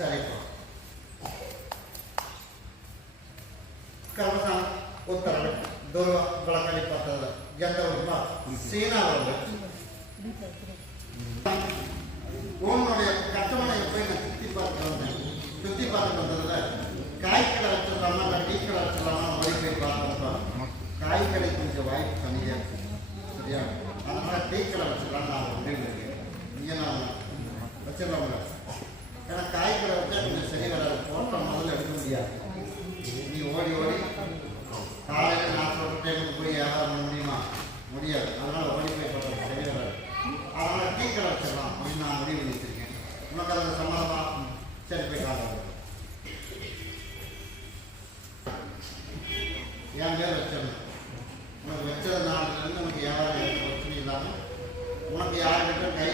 சரிப்பா ಕರ್ಮಸ ಉತ್ತರ ದೂರ ಬಳಕಲಿ ಪತ್ರದ ಗೆದ್ದವರ சீனாவில் உன்னுடைய கட்டமனை போய் நான் சுற்றி பார்த்து வந்தேன் சுற்றி பார்த்து வந்ததுல காய்கடை வச்சிடலாமா இல்லை டீ கடை வச்சிடலாமா ஓடி போய் பார்த்தப்ப காய்கடை கொஞ்சம் வாய்ப்பு கம்மியாக இருக்கு சரியா அதனால டீ கடை வச்சிடலாம் நான் முடிவு இருக்கேன் இங்கே நான் வச்சிடலாம்ல அதனால வச்சிடலாம் அப்படின்னு நான் முடிவு பண்ணி வச்சிருக்கேன் உனக்கு அதை சம்மதமா சரி போய் காலம் என் பேர் வச்சிடணும் உனக்கு வச்சது நாளிலேருந்து உனக்கு யாரும் எந்த பிரச்சனையும் இல்லாமல் உனக்கு யார்கிட்ட கை